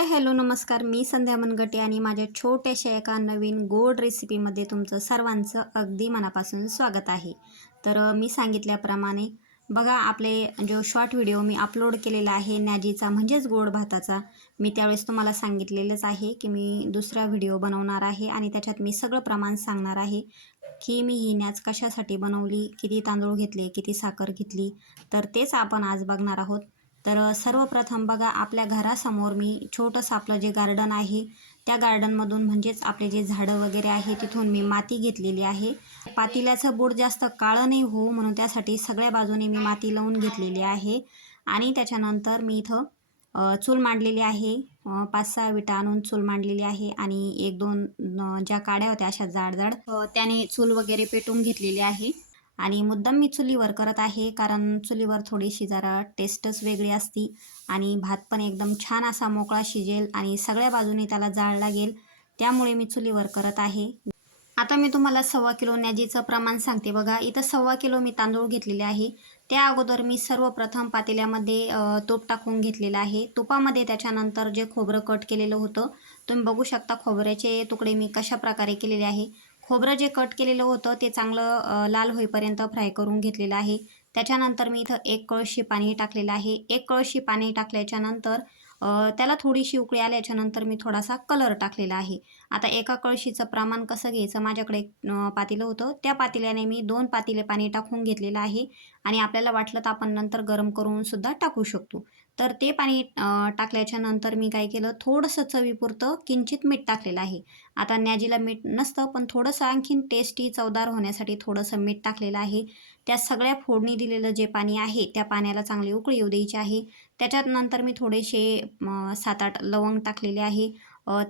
Hello नमस्कार. मी संध्या मनगटे आणि माझ्या छोट्याशा एका नवीन गोड रेसिपीमध्ये तुमचं सर्वांचं अगदी मनापासून स्वागत आहे. तर मी सांगितल्याप्रमाणे बघा आपले जो शॉर्ट व्हिडिओ मी अपलोड केलेला आहे नॅजीचा म्हणजेच गोड भाताचा मी त्यावेळेस तुम्हाला सांगितलेलंच आहे की मी दुसरा व्हिडिओ बनवणार आहे आणि त्याच्यात मी सगळं प्रमाण सांगणार आहे की मी ही नॅच कशासाठी बनवली किती तांदूळ घेतले किती साखर घेतली तर तेच आपण आज बघणार आहोत. तर सर्वप्रथम बघा आपल्या घरासमोर मी छोटंसं आपलं जे गार्डन आहे त्या गार्डनमधून म्हणजेच आपले जे झाडं वगैरे आहे तिथून मी माती घेतलेली आहे. पातेल्याचं बोट जास्त काळं नाही होऊ म्हणून त्यासाठी सगळ्या बाजूने मी माती लावून घेतलेली आहे. आणि त्याच्यानंतर मी इथं चूल मांडलेली आहे. पाच सहा विटा आणून चूल मांडलेली आहे आणि एक दोन ज्या काड्या होत्या अशा जाड जाड त्याने चूल वगैरे पेटून घेतलेली आहे. आणि मुद्दाम मी चुलीवर करत आहे कारण चुलीवर थोडीशी जरा टेस्टच वेगळी असती आणि भात पण एकदम छान असा मोकळा शिजेल आणि सगळ्या बाजूने त्याला जाळ लागेल त्यामुळे मी चुलीवर करत आहे. आता मी तुम्हाला सव्वा किलो नॅजीचं प्रमाण सांगते बघा. इथं सव्वा किलो मी तांदूळ घेतलेले आहे. त्या अगोदर मी सर्वप्रथम पातेल्यामध्ये तूप टाकून घेतलेलं आहे. तुपामध्ये त्याच्यानंतर जे खोबरं कट केलेलं होतं तुम्ही बघू शकता खोबऱ्याचे तुकडे मी कशा प्रकारे केलेले आहे. खोबरं जे कट केलेलं होतं ते चांगलं लाल होईपर्यंत फ्राय करून घेतलेलं आहे. त्याच्यानंतर मी इथं एक कळशी पाणी टाकलेलं आहे. एक कळशी पाणी टाकल्याच्यानंतर त्याला थोडीशी उकळी आल्याच्यानंतर मी थोडासा कलर टाकलेला आहे. आता एका कळशीचं प्रमाण कसं घ्यायचं? माझ्याकडे एक पातेलं होतं. त्या पातेल्याने मी दोन पातेले पाणी टाकून घेतलेलं आहे. आणि आपल्याला वाटलं तर आपण नंतर गरम करून सुद्धा टाकू शकतो. तर ते पाणी टाकल्याच्या नंतर मी काय केलं थोडंसं चवीपुरतं किंचित मीठ टाकलेलं आहे. आता नॅजीला मीठ नसतं पण थोडंसं आणखीन टेस्टी चवदार होण्यासाठी थोडंसं मीठ टाकलेलं आहे. त्या सगळ्या फोडणी दिलेलं जे पाणी आहे त्या पाण्याला चांगली उकळी येऊ द्यायची आहे. त्याच्यात नंतर मी थोडेसे सात आठ लवंग टाकलेले आहे.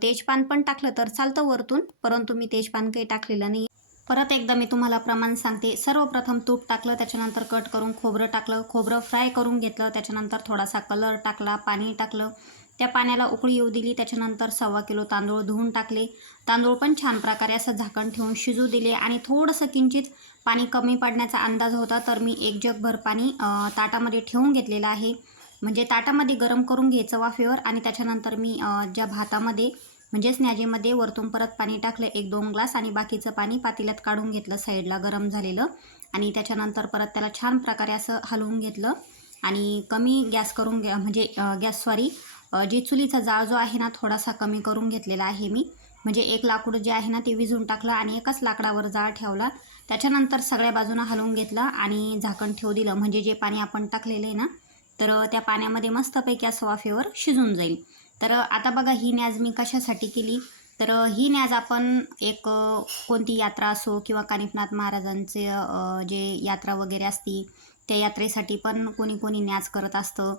तेजपान पण टाकलं तर चालतं वरतून परंतु मी तेजपान काही टाकलेलं नाही. परत एकदा मी तुम्हाला प्रमाण सांगते. सर्वप्रथम तूप टाकलं त्याच्यानंतर कट करून खोबरं टाकलं. खोबरं फ्राय करून घेतलं त्याच्यानंतर थोडासा कलर टाकला पाणी टाकलं. त्या पाण्याला उकळी येऊ दिली त्याच्यानंतर सव्वा किलो तांदूळ धुवून टाकले. तांदूळ पण छान प्रकारे असं झाकण ठेवून शिजू दिले आणि थोडंसं किंचित पाणी कमी पडण्याचा अंदाज होता तर मी एक जगभर पाणी ताटामध्ये ठेवून घेतलेलं आहे. म्हणजे ताटामध्ये गरम करून घ्यायचं वाफेवर आणि त्याच्यानंतर मी ज्या भातामध्ये म्हणजेच नॅजीमध्ये वरतून परत पाणी टाकलं एक दोन ग्लास आणि बाकीचं पाणी पातेल्यात काढून घेतलं साईडला गरम झालेलं. आणि त्याच्यानंतर परत त्याला छान प्रकारे असं हलवून घेतलं. आणि कमी गॅस करून घ्या म्हणजे गॅस सॉरी जे चुलीचा जाळ जो आहे ना थोडासा कमी करून घेतलेला आहे मी. म्हणजे एक लाकूड जे आहे ना ते विझून टाकलं आणि एकाच लाकडावर जाळ ठेवला. त्याच्यानंतर सगळ्या बाजूनं हलवून घेतलं आणि झाकण ठेवू दिलं. म्हणजे जे पाणी आपण टाकलेलं आहे ना तर त्या पाण्यामध्ये मस्तपैकी असं वाफेवर शिजून जाईल. तर आता बघा ही न्याज मी कशासाठी केली? तर ही न्याज आपण एक कोणती यात्रा असो किंवा कानिफनाथ महाराजांचे जे यात्रा वगैरे असती त्या यात्रेसाठी पण कोणी कोणी न्याज करत असतं.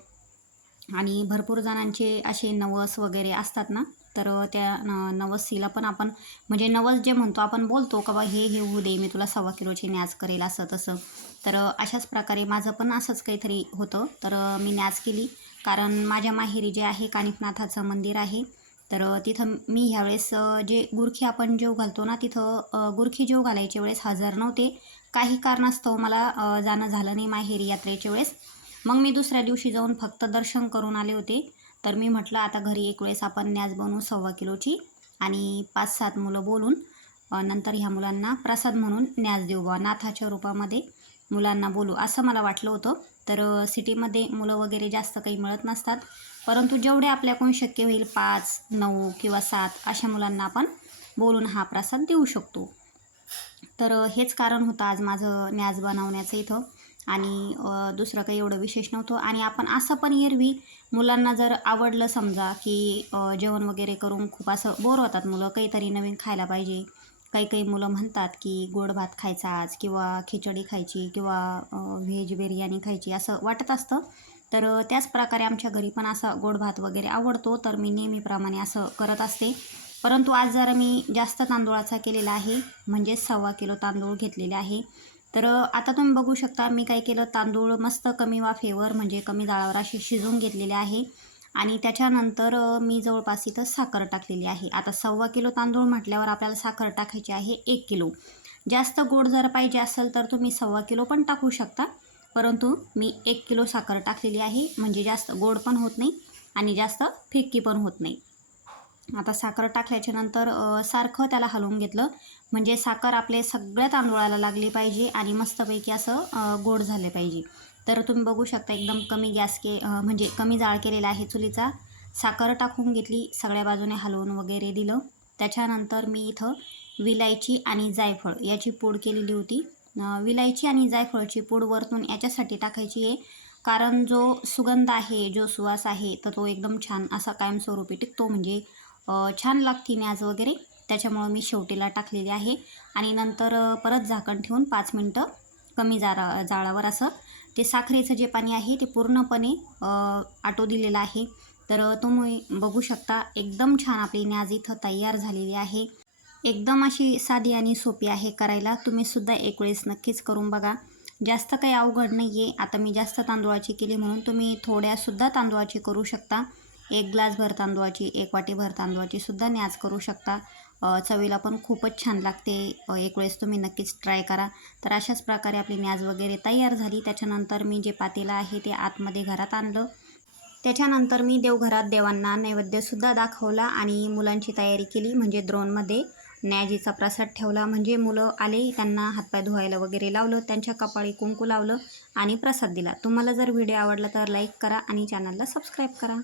आणि भरपूर जणांचे असे नवस वगैरे असतात ना? तर त्या न नवसीला पण आपण म्हणजे नवस जे म्हणतो आपण बोलतो का बा हे हे होऊ दे मी तुला सव्वा किलोची न्याज करेल असं तसं. तर अशाच प्रकारे माझं पण असंच काहीतरी होतं. तर मी न्याज केली. कारण माझ्या माहेरी जे आहे कानिफनाथाचं मंदिर आहे. तर तिथं मी ह्यावेळेस जे गुरखी आपण जेव घालतो ना तिथं गुरखी जेव घालायच्या वेळेस हजर नव्हते. काही कारणास्तव मला जाणं झालं नाही माहेरी यात्रेच्या वेळेस. मग मी दुसऱ्या दिवशी जाऊन फक्त दर्शन करून आले होते. तर मी म्हटलं आता घरी एक वेळेस आपण न्याज बनवू सव्वा किलोची आणि पाच सात मुलं बोलून नंतर ह्या मुलांना प्रसाद म्हणून न्याज देऊ बा नाथाच्या रूपामध्ये. मुलांना बोलू असं मला वाटलं होतं. तर सिटीमध्ये मुलं वगैरे जास्त काही मिळत नसतात. परंतु जेवढे आपल्याकडून शक्य होईल पाच नऊ किंवा सात अशा मुलांना आपण बोलून हा प्रसाद देऊ शकतो. तर हेच कारण होतं आज माझं न्याज बनवण्याचं इथं. आणि दुसरं काही एवढं विशेष नव्हतं. आणि आपण असं पण एरवी मुलांना जर आवडलं समजा की जेवण वगैरे करून खूप असं बोर होतात मुलं काहीतरी नवीन खायला पाहिजे. काही काही मुलं म्हणतात की गोड भात खायचा आज किंवा खिचडी खायची किंवा व्हेज बिर्याणी खायची असं वाटत असतं. तर त्याच प्रकारे आमच्या घरी पण असा गोड भात वगैरे आवडतो. तर मी नेहमीप्रमाणे असं करत असते. परंतु आज जरा मी जास्त तांदूळाचा केलेला आहे. म्हणजेच सव्वा किलो तांदूळ घेतलेले आहे. तर आता तुम्ही बघू शकता मी काय केलं. तांदूळ मस्त कमी वाफेवर म्हणजे कमी जाळावर असे शिजवून घेतलेले आहे. आणि त्याच्यानंतर मी जवळपास इथं साखर टाकलेली आहे. आता सव्वा किलो तांदूळ म्हटल्यावर आपल्याला साखर टाकायची आहे एक किलो. जास्त गोड जर पाहिजे असेल तर तुम्ही सव्वा किलो पण टाकू शकता. परंतु मी एक किलो साखर टाकलेली आहे. म्हणजे जास्त गोड पण होत नाही आणि जास्त फिक्की पण होत नाही. आता साखर टाकल्याच्या नंतर सारखं त्याला हलवून घेतलं. म्हणजे साखर आपले सगळ्या तांदूळाला लागली पाहिजे आणि मस्तपैकी असं गोड झाले पाहिजे. तर तुम्ही बघू शकता एकदम कमी गॅस के म्हणजे कमी जाळ केलेला आहे चुलीचा. साखर टाकून घेतली सगळ्या बाजूने हलवून वगैरे दिलं. त्याच्यानंतर मी इथं विलायची आणि जायफळ याची पूड केलेली होती. विलायची आणि जायफळची पूड वरतून याच्यासाठी टाकायची आहे. कारण जो सुगंध आहे जो सुवास आहे तर तो एकदम छान असा कायमस्वरूपी टिकतो. म्हणजे छान लागते न्याज वगैरे. त्याच्यामुळं मी शेवटीला टाकलेली आहे. आणि नंतर परत झाकण ठेवून पाच मिनटं कमी जारा जाळावर असं. ते साखरेचं जे पाणी आहे ते पूर्णपणे आटो दिलेलं आहे. तर तुम्ही बघू शकता एकदम छान आपली न्याज इथं तयार झालेली आहे. एकदम अशी साधी आणि सोपी आहे करायला. तुम्ही सुद्धा एक वेळेस नक्कीच करून बघा. जास्त काही अवघड नाही आहे आता मी जास्त तांदूळाची केली म्हणून तुम्ही थोड्यासुद्धा तांदूळाची करू शकता. एक ग्लासभर तांदूळाची एक वाटीभर तांदूळाची सुद्धा न्याज करू शकता. चवीला पण खूपच छान लागते. एक वेळेस तुम्ही नक्कीच ट्राय करा. तर अशाच प्रकारे आपली न्याज वगैरे तयार झाली. त्याच्यानंतर मी जे पातेलं आहे ते आतमध्ये घरात आणलं. त्याच्यानंतर मी देवघरात देवांना नैवेद्यसुद्धा दाखवला आणि मुलांची तयारी केली. म्हणजे द्रोणमध्ये न्याजीचा प्रसाद ठेवला. म्हणजे मुलं आले त्यांना हातपाय धुवायला वगैरे लावलं त्यांच्या कपाळी कुंकू लावलं आणि प्रसाद दिला. तुम्हाला जर व्हिडिओ आवडला तर लाईक करा आणि चॅनलला सबस्क्राईब करा.